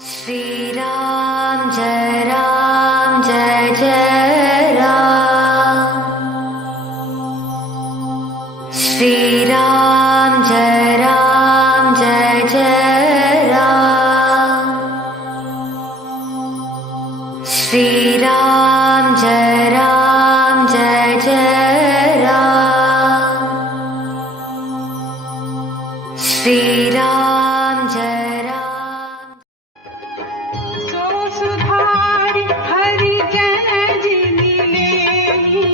श्री राम जय जय राम। श्री राम जय जय राम। श्री राम जय जय राम। श्री राम जय राम। सो सुधारि हरिजन जिनि लेहि,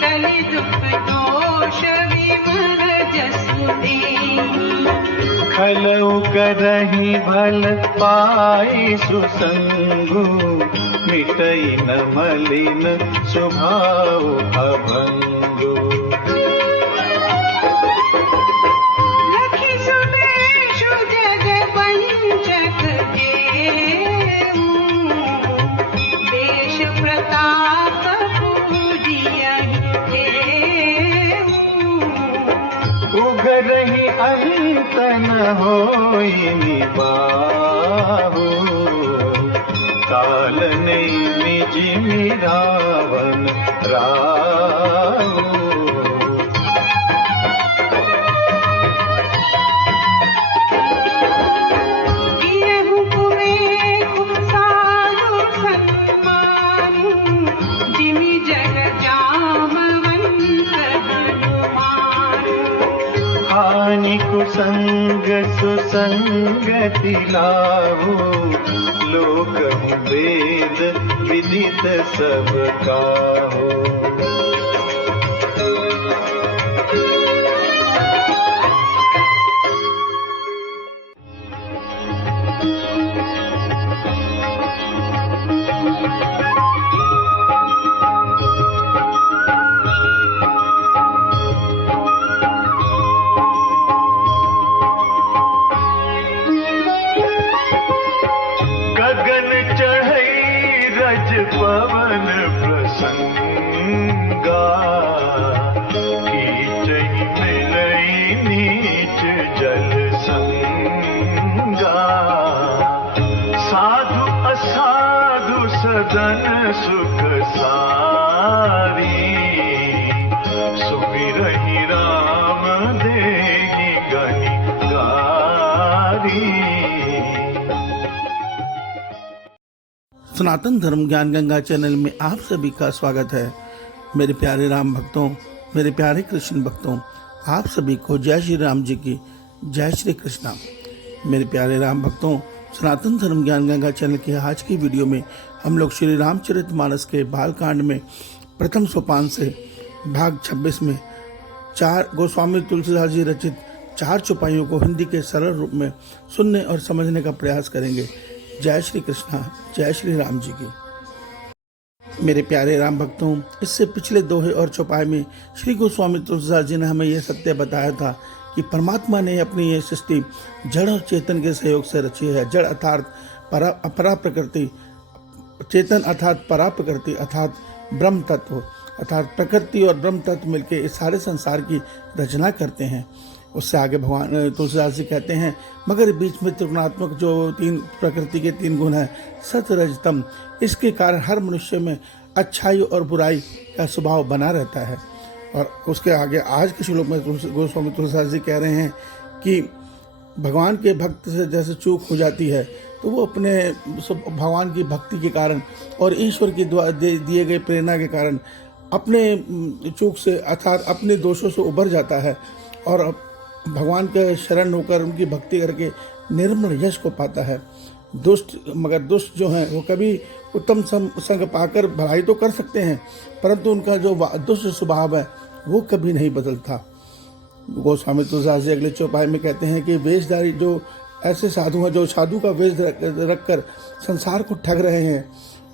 दलि दुख दोष विमल जसु देहि। खलउ करहि भल पाई सुसंगु, मिटई न मलिन स्वभाव अभंगु। लखि सुबेशु जग पंचक जेऊ, देश प्रताप पूजियहि जेऊ। उगरहि अंत न होई निबाहु, काल ने निज मिरावन राहु। कियहु कुबेरु साधु सन्मानु, जिमि जग जामवंत हनुमानु। हानि कुसंग सुसंगति लाहु, लोकहु वेद विदित सब काहू। गगन चढ़ई रज पवन प्रसंगा, कीचहि मिलई नीच जल संगा। साधु असाधु सदन सुख सारी, सुमिरहि राम देहि गहि गारी। सनातन धर्म ज्ञान गंगा चैनल में आप सभी का स्वागत है। मेरे प्यारे राम भक्तों, मेरे प्यारे कृष्ण भक्तों, आप सभी को जय श्री राम जी की जय श्री कृष्णा। मेरे प्यारे राम भक्तों, सनातन धर्म ज्ञान गंगा चैनल की आज की वीडियो में हम लोग श्री रामचरितमानस के बालकांड में प्रथम सोपान से भाग 26 में 4 गोस्वामी तुलसीदास जी रचित 4 चौपाइयों को हिंदी के सरल रूप में सुनने और समझने का प्रयास करेंगे। जय श्री कृष्णा, जय श्री राम जी की। मेरे प्यारे राम भक्तों, इससे पिछले दोहे और चौपाई में श्री गोस्वामी तुलसीदास जी ने हमें यह सत्य बताया था कि परमात्मा ने अपनी ये सृष्टि जड़ और चेतन के सहयोग से रची है। जड़ अर्थात अपरा प्रकृति, चेतन अर्थात परा प्रकृति अर्थात ब्रह्म तत्व, अर्थात प्रकृति और ब्रह्म तत्व मिलकर इस सारे संसार की रचना करते हैं। उससे आगे भगवान तुलसीदास जी कहते हैं, मगर बीच में त्रिगुणात्मक जो 3 प्रकृति के 3 गुण हैं, सत्व रज तम, इसके कारण हर मनुष्य में अच्छाई और बुराई का स्वभाव बना रहता है। और उसके आगे आज के श्लोक में गोस्वामी तुलसीदास जी कह रहे हैं कि भगवान के भक्त से जैसे चूक हो जाती है, तो वो अपने भगवान की भक्ति के कारण और ईश्वर की दिए गए प्रेरणा के कारण अपने चूक से अर्थात अपने दोषों से उभर जाता है और भगवान के शरण होकर उनकी भक्ति करके निर्मल यश को पाता है। मगर दुष्ट जो हैं वो कभी उत्तम संग पाकर भलाई तो कर सकते हैं, परंतु उनका जो दुष्ट स्वभाव है वो कभी नहीं बदलता। गोस्वामी तुलसीदास जी अगले चौपाई में कहते हैं कि वेशधारी जो ऐसे साधु हैं, जो साधु का वेश रखकर संसार को ठग रहे हैं,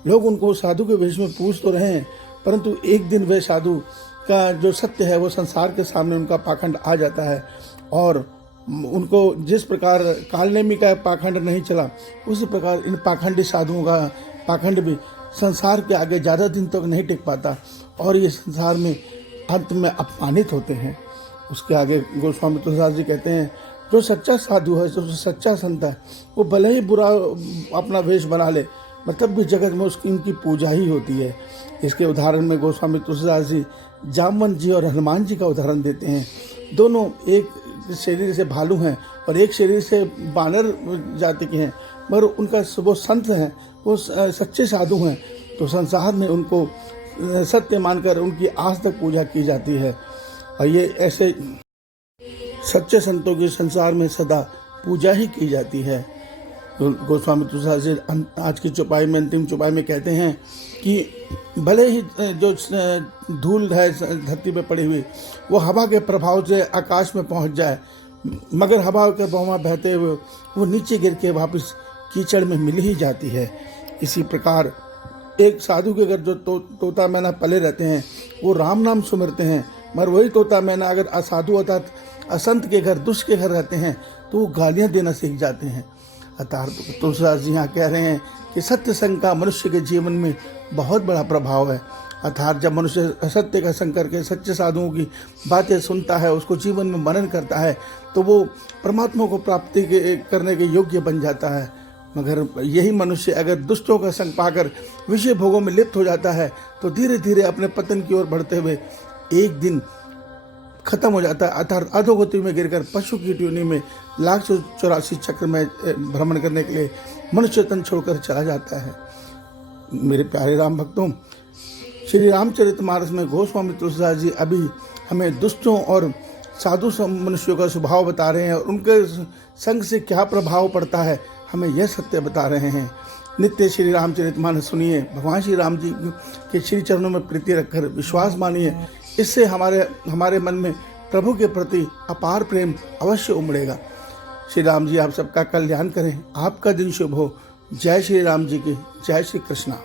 लोग उनको साधु के वेश में पूछ तो रहे हैं, परंतु एक दिन वे साधु का जो सत्य है वो संसार के सामने उनका पाखंड आ जाता है और उनको जिस प्रकार कालनेमी का पाखंड नहीं चला, उसी प्रकार इन पाखंडी साधुओं का पाखंड भी संसार के आगे ज़्यादा दिन तक नहीं टिक पाता और ये संसार में अंत में अपमानित होते हैं। उसके आगे गोस्वामी तुलसीदास जी कहते हैं, जो सच्चा साधु है, जो सच्चा संत है, वो भले ही बुरा अपना वेश बना ले, मतलब भी जगत में उसकी इनकी पूजा ही होती है। इसके उदाहरण में गोस्वामी तुलसीदास जी जामवंत जी और हनुमान जी का उदाहरण देते हैं। दोनों एक शरीर से भालू हैं और एक शरीर से बानर जाति के हैं, मगर उनका वो संत हैं, वो सच्चे साधु हैं, तो संसार में उनको सत्य मानकर उनकी आज तक पूजा की जाती है। और ये ऐसे सच्चे संतों की संसार में सदा पूजा ही की जाती है। गोस्वामी तुलसीदास जी आज की चौपाई में, अंतिम चौपाई में कहते हैं कि भले ही जो धूल है धरती पे पड़ी हुई वो हवा के प्रभाव से आकाश में पहुंच जाए, मगर हवा के प्रभाव में बहते हुए वो नीचे गिर के वापस कीचड़ में मिल ही जाती है। इसी प्रकार एक साधु के घर जो तोता मैना पले रहते हैं वो राम नाम सुमिरते हैं, मगर वही तोता मैना अगर असाधु अर्थात असंत के घर, दुष्ट के घर रहते हैं तो वो गालियाँ देना सीख जाते हैं। अर्थात तुलसीदास जी यहाँ कह रहे हैं कि सत्य संग का मनुष्य के जीवन में बहुत बड़ा प्रभाव है। अर्थात जब मनुष्य असत्य का संग करके सच्चे साधुओं की बातें सुनता है, उसको जीवन में मनन करता है, तो वो परमात्मा को प्राप्ति करने के योग्य बन जाता है। मगर यही मनुष्य अगर दुष्टों का संग पाकर विषय भोगों में लिप्त हो जाता है तो धीरे धीरे अपने पतन की ओर बढ़ते हुए एक दिन खत्म हो जाता है। अर्थात अधोगति में गिरकर पशु की योनि में 1,84 चक्र में भ्रमण करने के लिए मनुष्य तन छोड़कर चला जाता है। मेरे प्यारे राम भक्तों, श्री रामचरितमानस में गोस्वामी तुलसीदास जी अभी हमें दुष्टों और साधु मनुष्यों का स्वभाव बता रहे हैं और उनके संग से क्या प्रभाव पड़ता है, हमें यह सत्य बता रहे हैं। नित्य श्री रामचरितमानस सुनिए, भगवान श्री राम जी के श्री चरणों में प्रीति रखकर विश्वास मानिए, इससे हमारे मन में प्रभु के प्रति अपार प्रेम अवश्य उमड़ेगा। श्री राम जी आप सबका कल्याण करें, आपका दिन शुभ हो। जय श्री राम जी की जय श्री कृष्णा।